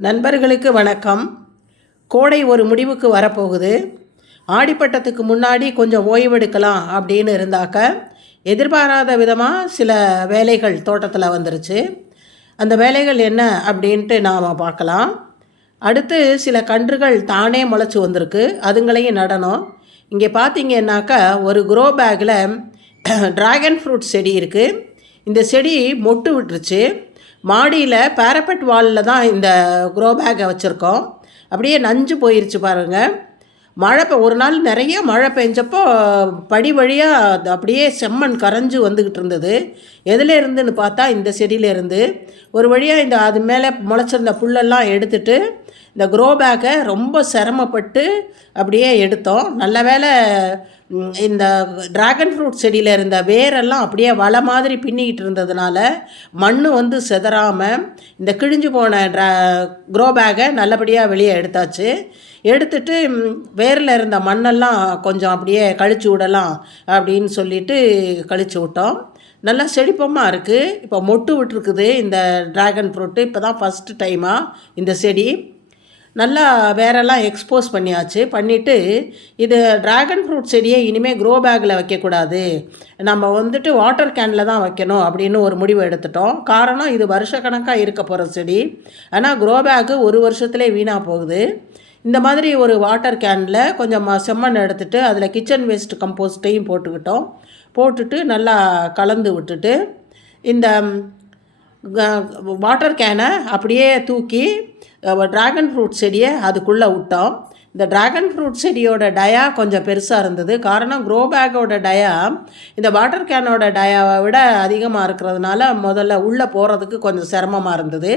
நண்பர்களுக்கு வணக்கம். கோடை ஒரு முடிவுக்கு வரப்போகுது. ஆடிப்பட்டத்துக்கு முன்னாடி கொஞ்சம் ஓய்வெடுக்கலாம் அப்படின்னு இருந்தாக்க எதிர்பாராத விதமாக சில வேலைகள் தோட்டத்தில் வந்துருச்சு. அந்த வேலைகள் என்ன அப்படின்ட்டு நாம் பார்க்கலாம். அடுத்து சில கன்றுகள் தானே முளைச்சி வந்திருக்கு. அதுங்களையும் நடணும். இங்கே பார்த்தீங்கன்னாக்கா ஒரு குரோ பேக்கில் ட்ராகன் ஃப்ரூட் செடி இருக்குது இந்த செடி மொட்டு விட்டுருச்சு. மாடியில் பேரப்பட் வாலில் தான் இந்த க்ரோ பேக்கை வச்சுருக்கோம். அப்படியே நஞ்சு போயிருச்சு பாருங்கள் மழை பெ ஒரு நாள் நிறைய மழை பெஞ்சப்போ படி வழியாக அப்படியே செம்மண் கரைஞ்சு வந்துக்கிட்டு இருந்தது. எதில் இருந்துன்னு பார்த்தா இந்த செடியிலேருந்து ஒரு வழியாக இந்த அது மேலே முளைச்சிருந்த புல்லெல்லாம் எடுத்துட்டு இந்த க்ரோ பேக்கை ரொம்ப சிரமப்பட்டு அப்படியே எடுத்தோம். நல்ல வேளை இந்த ட்ராகன் ஃப்ரூட் செடியில் இருந்த வேரெல்லாம் அப்படியே வலை மாதிரி பின்னிக்கிட்டு இருந்ததுனால மண் வந்து செதறாமல் இந்த கிழிஞ்சு போன ட்ரா க்ரோ பேக்கை நல்லபடியாக வெளியே எடுத்தாச்சு. எடுத்துட்டு வேரில் இருந்த மண்ணெல்லாம் கொஞ்சம் அப்படியே கழிச்சு விடலாம் அப்படின்னு சொல்லிட்டு கழிச்சு விட்டோம். நல்லா செழிப்பமாக இருக்குது இப்போ மொட்டு விட்டுருக்குது இந்த ட்ராகன் ஃப்ரூட்டு இப்போ தான் ஃபஸ்ட்டு டைமாக இந்த செடி. நல்லா வேறெல்லாம் எக்ஸ்போஸ் பண்ணியாச்சு. பண்ணிவிட்டு இது ட்ராகன் ஃப்ரூட் செடியை இனிமேல் க்ரோ பேக்கில் வைக்கக்கூடாது நம்ம வந்துட்டு வாட்டர் கேனில் தான் வைக்கணும் அப்படின்னு ஒரு முடிவு எடுத்துட்டோம். காரணம் இது வருஷக்கணக்காக இருக்க போகிற செடி. ஆனால் க்ரோ பேக்கு ஒரு வருஷத்துலேயே வீணாக போகுது. இந்த மாதிரி ஒரு வாட்டர் கேனில் கொஞ்சம் ம- செம்மண் எடுத்துகிட்டு அதில் கிச்சன் வேஸ்ட் கம்போஸ்ட்டையும் போட்டுக்கிட்டோம். போட்டுட்டு நல்லா கலந்து விட்டுட்டு இந்த வாட்டர் கேனை அப்படியே தூக்கி ட்ராகன் ஃப்ரூட் செடியை அதுக்குள்ளே விட்டோம். இந்த ட்ராகன் ஃப்ரூட் செடியோட டயா கொஞ்சம் பெருசாக இருந்தது. காரணம் க்ரோ பேக்கோட டயா இந்த வாட்டர் கேனோட டயாவை விட அதிகமாக இருக்கிறதுனால முதல்ல உள்ளே போகிறதுக்கு கொஞ்சம் சிரமமாக இருந்தது.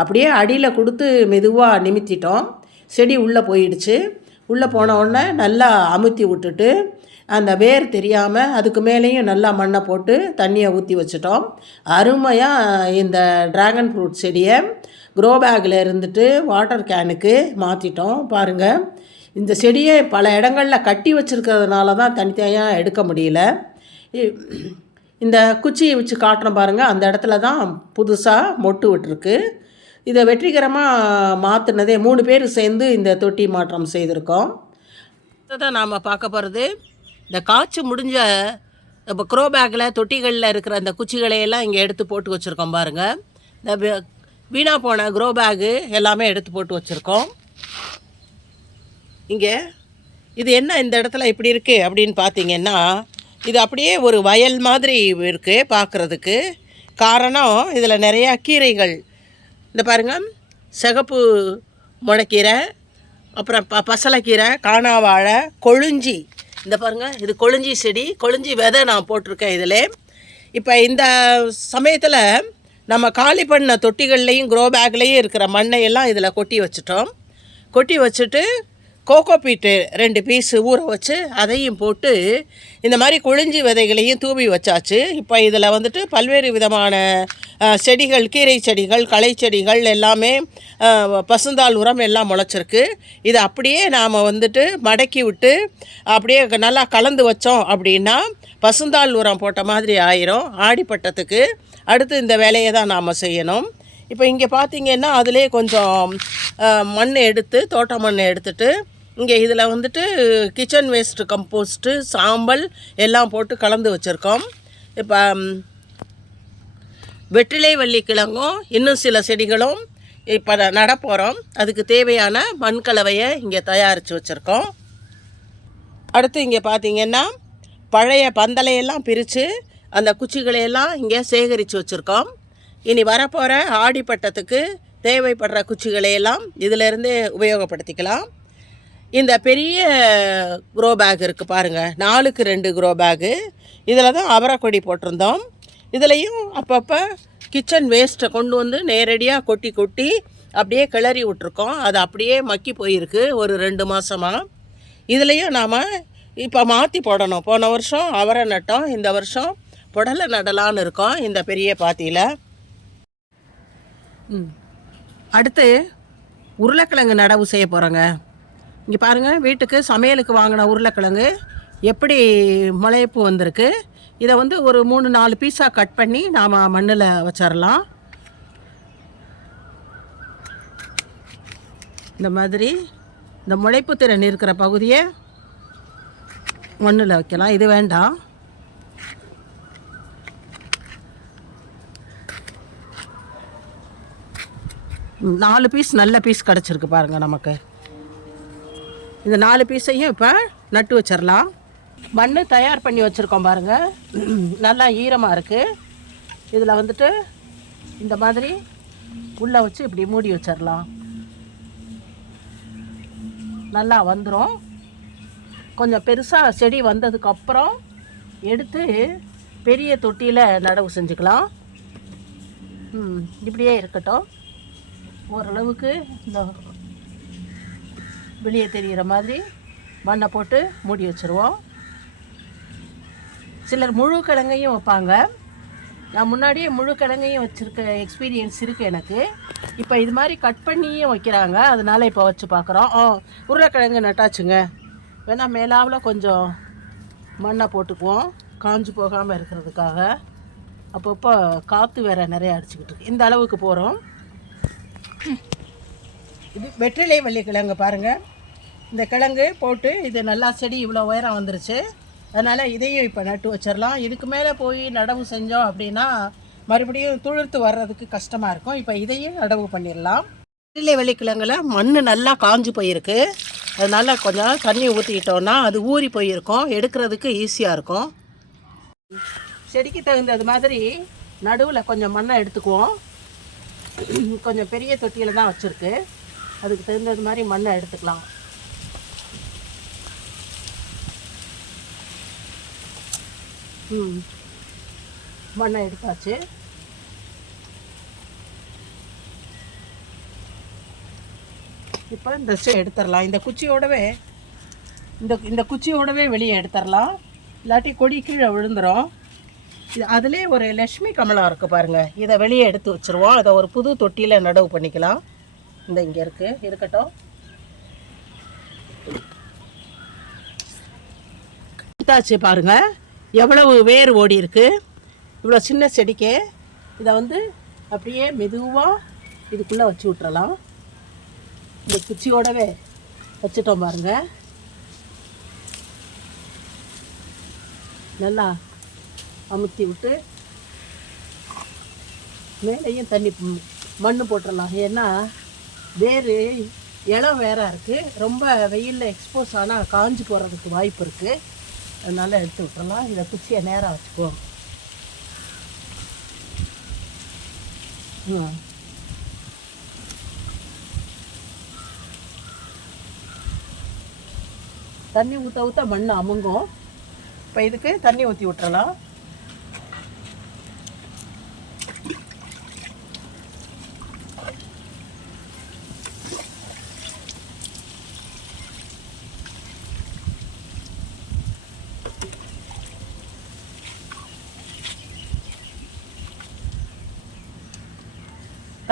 அப்படியே அடியில் கொடுத்து மெதுவாக நிமித்திட்டோம். செடி உள்ளே போயிடுச்சு. உள்ளே போன உடனே நல்லா அமுத்தி விட்டுட்டு அந்த வேர் தெரியாமல் அதுக்கு மேலேயும் நல்லா மண்ணை போட்டு தண்ணியை ஊற்றி வச்சிட்டோம். அருமையாக இந்த ட்ராகன் ஃப்ரூட் செடியை க்ரோ பேக்கில் இருந்துட்டு வாட்டர் கேனுக்கு மாற்றிட்டோம் பாருங்கள் இந்த செடியை பல இடங்களில் கட்டி வச்சுருக்கிறதுனால தான் தனித்தனியாக எடுக்க முடியல. இ- இந்த குச்சியை வச்சு காட்டுறோம் பாருங்கள் அந்த இடத்துல தான் புதுசாக மொட்டு விட்டுருக்கு. இதை வெற்றிகரமாக மாற்றினதே மூணு பேர் சேர்ந்து இந்த தொட்டி மாற்றம் செய்திருக்கோம். தான் நாம் பார்க்க போகிறது இந்த காய்ச்சி முடிஞ்ச இப்போ க்ரோ பேக்கில் தொட்டிகளில் இருக்கிற அந்த குச்சிகளையெல்லாம் இங்கே எடுத்து போட்டு வச்சுருக்கோம் பாருங்கள் இந்த வீணாக போன க்ரோ பேகு எல்லாமே எடுத்து போட்டு வச்சுருக்கோம். இங்கே இது என்ன இந்த இடத்துல இப்படி இருக்குது அப்படின்னு பார்த்தீங்கன்னா இது அப்படியே ஒரு வயல் மாதிரி இருக்குது பார்க்குறதுக்கு காரணம் இதில் நிறையா கீரைகள். இந்த பாருங்கள் சிகப்பு முளைக்கீரை அப்புறம் ப பசலைக்கீரை காணாவாழை கொழுஞ்சி. இந்த பாருங்கள் இது கொழிஞ்சி செடி கொழுஞ்சி விதை நான் போட்டிருக்கேன் இதில். இப்போ இந்த சமயத்தில் நம்ம காலி பண்ண தொட்டிகள்லேயும் க்ரோ பேக்லேயும் இருக்கிற மண்ணை எல்லாம் இதில் கொட்டி வச்சுட்டோம். கொட்டி வச்சுட்டு கோகோ பீட்டு ரெண்டு பீஸு ஊற வச்சு அதையும் போட்டு இந்த மாதிரி கொழிஞ்சி விதைகளையும் தூவி வச்சாச்சு. இப்போ இதில் வந்துட்டு பல்வேறு விதமான செடிகள் கீரை செடிகள் களை செடிகள் எல்லாமே பசுந்தாள் உரம் எல்லாம் முளைச்சிருக்கு. இது அப்படியே நாம் வந்துட்டு மடக்கி விட்டு அப்படியே நல்லா கலந்து வச்சோம் அப்படின்னா பசுந்தாள் உரம் போட்ட மாதிரி ஆயிரும். ஆடிப்பட்டத்துக்கு அடுத்து இந்த வேலையை தான் நாம் செய்யணும். இப்போ இங்கே பார்த்தீங்கன்னா அதிலே கொஞ்சம் மண் எடுத்து தோட்ட மண் எடுத்துட்டு இங்கே இதில் வந்துட்டு கிச்சன் வேஸ்ட்டு கம்போஸ்ட்டு சாம்பல் எல்லாம் போட்டு கலந்து வச்சுருக்கோம். இப்போ வெற்றிலை வள்ளி கிழங்கும் இன்னும் சில செடிகளும் இப்போ நடப்போகிறோம் அதுக்கு தேவையான மண் கலவையை இங்கே தயாரித்து வச்சுருக்கோம். அடுத்து இங்கே பார்த்தீங்கன்னா பழைய பந்தலையெல்லாம் பிரித்து அந்த குச்சிகளையெல்லாம் இங்கே சேகரித்து வச்சுருக்கோம். இனி வரப்போகிற ஆடிப்பட்டத்துக்கு தேவைப்படுற குச்சிகளையெல்லாம் இதிலேருந்தே உபயோகப்படுத்திக்கலாம். இந்த பெரிய க்ரோ பேக் இருக்குது பாருங்கள் நாலுக்கு ரெண்டு க்ரோ பேகு இதில் தான் அவரைக்கொடி போட்டிருந்தோம். இதுலேயும் அப்பப்போ கிச்சன் வேஸ்ட்டை கொண்டு வந்து நேரடியாக கொட்டி கொட்டி அப்படியே கிளறி விட்ருக்கோம் அது அப்படியே மக்கி போயிருக்கு ஒரு ரெண்டு மாதமாக இதுலேயும் நாம் இப்போ மாற்றி போடணும். போன வருஷம் அவரை நட்டோம். இந்த வருஷம் புடலை நடலான்னு இருக்கோம் இந்த பெரிய பாத்தியில். அடுத்து உருளைக்கிழங்கு நடவு செய்ய போகிறோங்க இங்கே பாருங்கள் வீட்டுக்கு சமையலுக்கு வாங்கின உருளைக்கிழங்கு எப்படி முளைப்பு வந்திருக்கு. இதை வந்து ஒரு மூணு நாலு பீஸாக கட் பண்ணி நாம் மண்ணில் வச்சிடலாம் இந்த மாதிரி இந்த முளைப்பு திறன் இருக்கிற பகுதியை மண்ணில் வைக்கலாம். இது வேண்டாம். நாலு பீஸ் நல்ல பீஸ் கிடச்சிருக்கு பாருங்கள் நமக்கு. இந்த நாலு பீஸையும் இப்போ நட்டு வச்சிடலாம். மண் தயார் பண்ணி வச்சுருக்கோம் பாருங்கள் நல்லா ஈரமாக இருக்குது இதில் வந்துட்டு இந்த மாதிரி உள்ளே வச்சு இப்படி மூடி வச்சிடலாம். நல்லா வந்துடும் கொஞ்சம் பெருசாக செடி வந்ததுக்கப்புறம் எடுத்து பெரிய தொட்டியில் நடவு செஞ்சுக்கலாம். ம் இப்படியே இருக்கட்டும். ஓரளவுக்கு இந்த வெளியே தெரிகிற மாதிரி மண்ணை போட்டு மூடி வச்சுருவோம். சிலர் முழு கிழங்கையும் வைப்பாங்க. நான் முன்னாடியே முழு கிழங்கையும் வச்சுருக்க எக்ஸ்பீரியன்ஸ் இருக்குது எனக்கு. இப்போ இது மாதிரி கட் பண்ணியும் வைக்கிறாங்க. அதனால் இப்போ வச்சு பார்க்குறோம் ஆ உருளைக்கிழங்கு நட்டாச்சுங்க. வேணால் மேலாவில் கொஞ்சம் மண்ணை போட்டுக்குவோம். காஞ்சு போகாமல் இருக்கிறதுக்காக. அப்பப்போ காற்று வேற நிறையா அடிச்சுக்கிட்டு இருக்கு. இந்த அளவுக்கு போகிறோம் இது வெற்றிலை வள்ளிக்கிழங்கு பாருங்கள் இந்த கிழங்கு போட்டு இது நல்லா செடி இவ்வளோ உயரம் வந்துருச்சு. அதனால் இதையும் இப்போ நட்டு வச்சிடலாம். இதுக்கு மேலே போய் நடவு செஞ்சோம் அப்படின்னா மறுபடியும் துளிர்த்து வர்றதுக்கு கஷ்டமாக இருக்கும். இப்போ இதையும் நடவு பண்ணிடலாம். வெள்ளை வெள்ளிக்கிழங்குல மண் நல்லா காஞ்சு போயிருக்கு. அதனால் கொஞ்சம் தண்ணி ஊற்றிக்கிட்டோன்னா அது ஊறி போயிருக்கும். எடுக்கிறதுக்கு ஈஸியாக இருக்கும். செடிக்கு தகுந்தது மாதிரி நடுவில் கொஞ்சம் மண்ணை எடுத்துக்குவோம். கொஞ்சம் பெரிய தொட்டியில் தான் வச்சுருக்கு. அதுக்கு தகுந்தது மாதிரி மண்ணை எடுத்துக்கலாம். ம். மண்ணை எடுத்தாச்சு. இப்போ இந்த எடுத்துடலாம். இந்த குச்சியோடவே இந்த இந்த குச்சியோடவே வெளியே எடுத்துடலாம். இல்லாட்டி கொடி கீழே விழுந்துடும் இது அதிலே ஒரு லக்ஷ்மி கமலம் இருக்குது பாருங்கள் இதை வெளியே எடுத்து வச்சுருவோம். அதை ஒரு புது தொட்டியில் நடவு பண்ணிக்கலாம். இந்த இங்கே இருக்குது இருக்கட்டும். எடுத்தாச்சு பாருங்கள் எவ்வளவு வேர் ஓடி இருக்கு? இவ்வளோ சின்ன செடிக்கு இதை வந்து அப்படியே மெதுவாக இதுக்குள்ளே வச்சு விட்றலாம் இந்த குச்சியோடவே வச்சுட்டோம் பாருங்க. நல்லா அமுத்தி விட்டு மேலேயும் தண்ணி மண் போட்டுடலாம் ஏன்னா வேறு இளம் வேற இருக்குது ரொம்ப வெயிலில் எக்ஸ்போஸ் ஆனால் காஞ்சு போகிறதுக்கு வாய்ப்பு இருக்குது அதனால் எடுத்து விட்டுறலாம். இதை குச்சியை நேராக வச்சுக்குவோம் தண்ணி ஊற்ற ஊற்ற மண் அமுங்கும். இப்போ இதுக்கு தண்ணி ஊற்றி விட்டுறலாம்.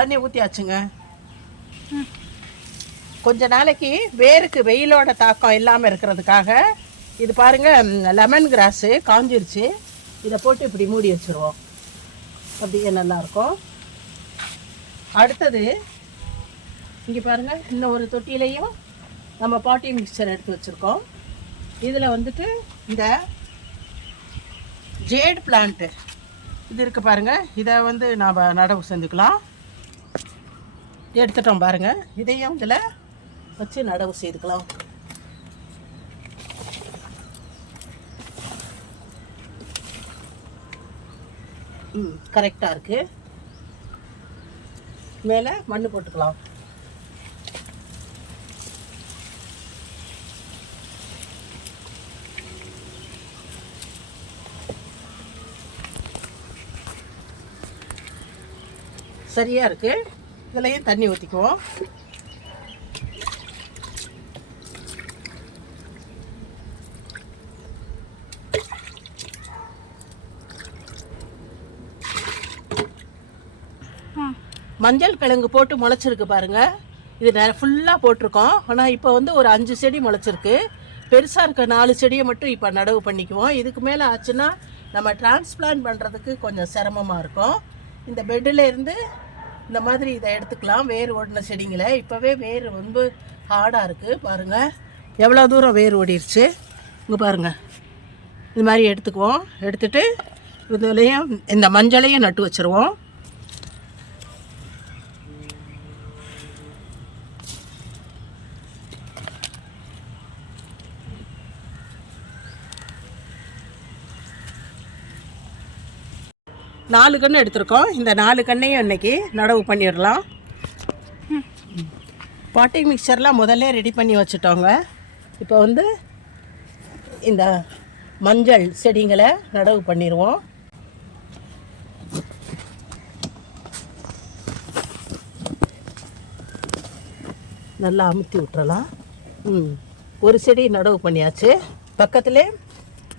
தண்ணி ஊற்றியாச்சுங்க கொஞ்ச நாளைக்கு வேருக்கு வெயிலோட தாக்கம் இல்லாமல் இருக்கிறதுக்காக இது பாருங்கள் லெமன் கிராஸு காஞ்சிருச்சு. இதை போட்டு இப்படி மூடி வச்சுருவோம். அப்படியே நல்லாயிருக்கும். அடுத்தது இங்கே பாருங்கள் இந்த ஒரு தொட்டிலையும் நம்ம பாட்டி மிக்சர் எடுத்து வச்சுருக்கோம். இதில் வந்துட்டு இந்த ஜேட் பிளான்ட்டு இது இருக்குது பாருங்கள் இதை வந்து நாம் நடவு செஞ்சுக்கலாம். எடுத்துட்டோம் பாருங்கள் இதையும் இதில் வச்சு நடவு செய்துக்கலாம். ம் கரெக்டாக இருக்குது மேலே மண் போட்டுக்கலாம். சரியாக இருக்குது இதுலேயும் தண்ணி ஊற்றிக்குவோம் மஞ்சள் கிழங்கு போட்டு முளைச்சிருக்கு பாருங்க. இது நெ ஃபுல்லாக போட்டிருக்கோம். ஆனால் இப்போ வந்து ஒரு அஞ்சு செடி முளைச்சிருக்கு. பெருசாக இருக்க நாலு செடியை மட்டும் இப்போ நடவு பண்ணிக்குவோம். இதுக்கு மேலே ஆச்சுன்னா நம்ம டிரான்ஸ்பிளான்ட் பண்ணுறதுக்கு கொஞ்சம் சிரமமாக இருக்கும். இந்த பெட்டில் இருந்து இந்த மாதிரி இதை எடுத்துக்கலாம். வேர் ஓடின செடிங்களை. இப்போவே வேர் ரொம்ப ஹார்டாக இருக்குது பாருங்கள் எவ்வளோ தூரம் வேர் ஓடிடுச்சு இங்கே பாருங்கள் இது மாதிரி எடுத்துக்குவோம். எடுத்துகிட்டு இதுலேயும் இந்த மஞ்சளையும் நட்டு வச்சுருவோம். நாலு கன்று எடுத்திருக்கோம். இந்த நாலு கண்ணையும் இன்றைக்கி நடவு பண்ணிடலாம். பாட்டிங் மிக்சர்லாம் முதல்ல ரெடி பண்ணி வச்சுட்டோங்க. இப்போ வந்து இந்த மஞ்சள் செடிங்களை நடவு பண்ணிடுவோம். நல்லா அமுத்தி விட்டுறலாம். ம் ஒரு செடி நடவு பண்ணியாச்சு. பக்கத்துலேயே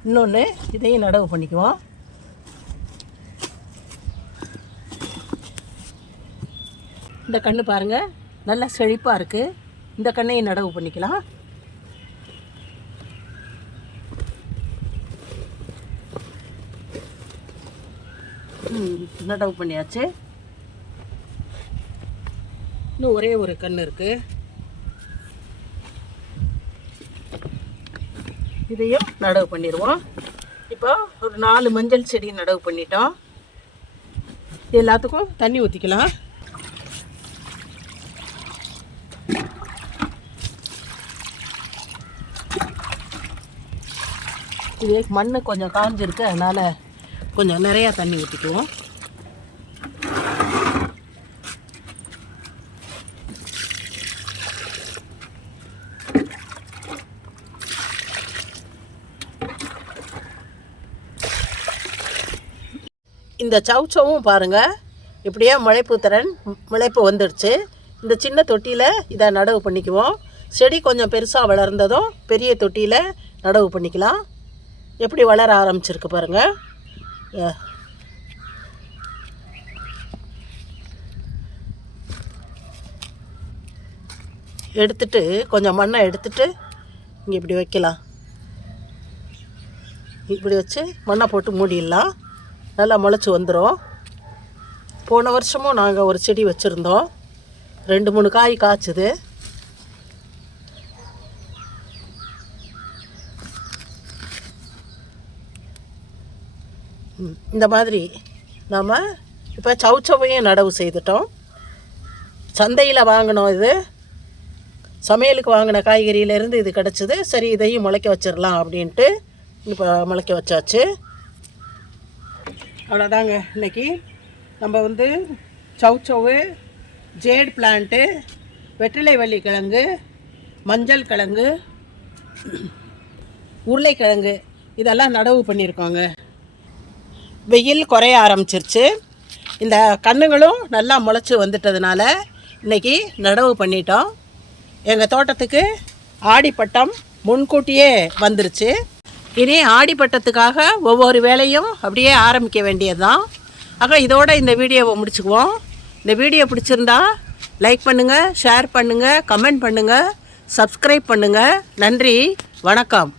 இன்னொன்று இதையும் நடவு பண்ணிக்குவோம். இந்த கன்று பாருங்கள் நல்லா செழிப்பாக இருக்குது இந்த கண்ணையும் நடவு பண்ணிக்கலாம். ம், நடவு பண்ணியாச்சு. இன்னும் ஒரே ஒரு கன்று இருக்குது இதையும் நடவு பண்ணிடுவோம். இப்போ ஒரு நாலு மஞ்சள் செடி நடவு பண்ணிட்டோம். எல்லாத்துக்கும் தண்ணி ஊற்றிக்கலாம் இது மண் கொஞ்சம் காஞ்சிருக்கு. அதனால் கொஞ்சம் நிறையா தண்ணி ஊற்றிக்குவோம் இந்த சவுச்சவும் பாருங்கள் இப்படியே முளைப்பு திறன் முளைப்பு வந்துடுச்சு. இந்த சின்ன தொட்டியில் இதை நடவு பண்ணிக்குவோம். செடி கொஞ்சம் பெருசாக வளர்ந்ததும் பெரிய தொட்டியில் நடவு பண்ணிக்கலாம். எப்படி வளர ஆரம்பிச்சிருக்கு பாருங்கள் எடுத்துட்டு கொஞ்சம் மண்ணை எடுத்துட்டு இங்கே இப்படி வைக்கலாம். இப்படி வச்சு மண்ணை போட்டு மூடிடலாம். நல்லா முளைச்சி வந்துடும் போன வருஷமும் நாங்கள் ஒரு செடி வச்சுருந்தோம். ரெண்டு மூணு காய் காய்ச்சுது. இந்த மாதிரி நாம் இப்போ சவுச்சவையும் நடவு செய்துட்டோம். சந்தையில் வாங்கினோம் இது. சமையலுக்கு வாங்கின காய்கறியிலேருந்து இது கிடச்சிது. சரி இதையும் முளைக்க வச்சிடலாம் அப்படின்ட்டு இப்போ முளைக்க வச்சாச்சு. அவ்வளோதாங்க இன்னைக்கு நம்ம வந்து சவுச்சவு ஜேட் பிளான்ட்டு வெற்றிலை வள்ளி கிழங்கு மஞ்சள் கிழங்கு உருளைக்கிழங்கு இதெல்லாம் நடவு பண்ணியிருக்கோங்க. வெயில் குறைய ஆரம்பிச்சிருச்சு. இந்த கண்ணுங்களும் நல்லா முளைச்சி வந்துட்டதுனால இன்னைக்கு நடவு பண்ணிட்டோம். எங்கள் தோட்டத்துக்கு ஆடிப்பட்டம் முன்கூட்டியே வந்துருச்சு. இனி ஆடிப்பட்டத்துக்காக ஒவ்வொரு வேலையும் அப்படியே ஆரம்பிக்க வேண்டியது தான் ஆக இதோட இந்த வீடியோவை முடிச்சுக்குவோம். இந்த வீடியோ பிடிச்சிருந்தா லைக் பண்ணுங்கள் ஷேர் பண்ணுங்கள் கமெண்ட் பண்ணுங்கள் சப்ஸ்கிரைப் பண்ணுங்கள் நன்றி வணக்கம்.